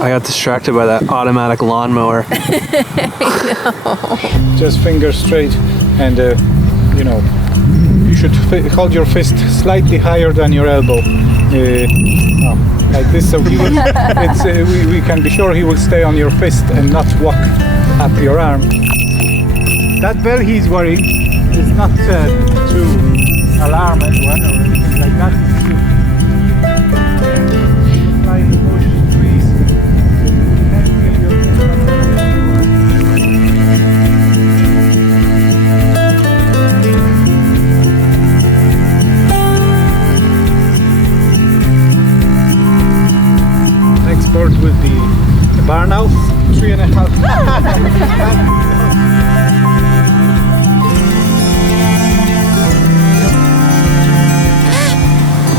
I got distracted by that automatic lawnmower. Just fingers straight, and you know, you should hold your fist slightly higher than your elbow, like this, so he will, we can be sure he will stay on your fist and not walk up your arm. That bell he's wearing is not to alarm anyone or anything like that. Flying bush, trees. Next bird will be a barn owl, 3.5.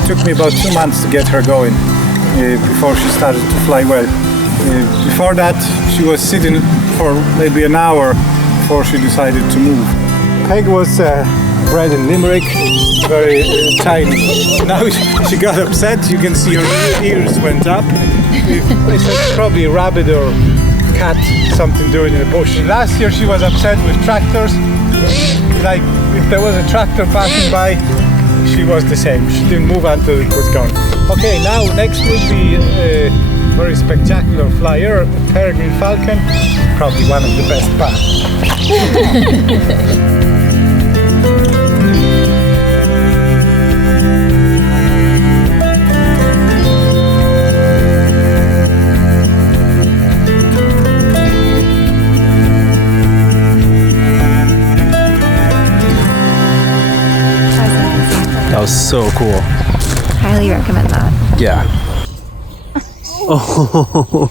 It took me about 2 months to get her going before she started to fly well. Before that, she was sitting for maybe an hour before she decided to move. Peg was bred in Limerick, very tiny. Now she got upset. You can see her ears went up. I said probably a rabbit or cat, something doing in the bush. Last year she was upset with tractors. Like if there was a tractor passing by, she was the same. She didn't move until it was gone. Okay, now next will be a very spectacular flyer, a peregrine falcon, probably one of the best bats. That was so cool. Highly recommend that. Yeah. Oh.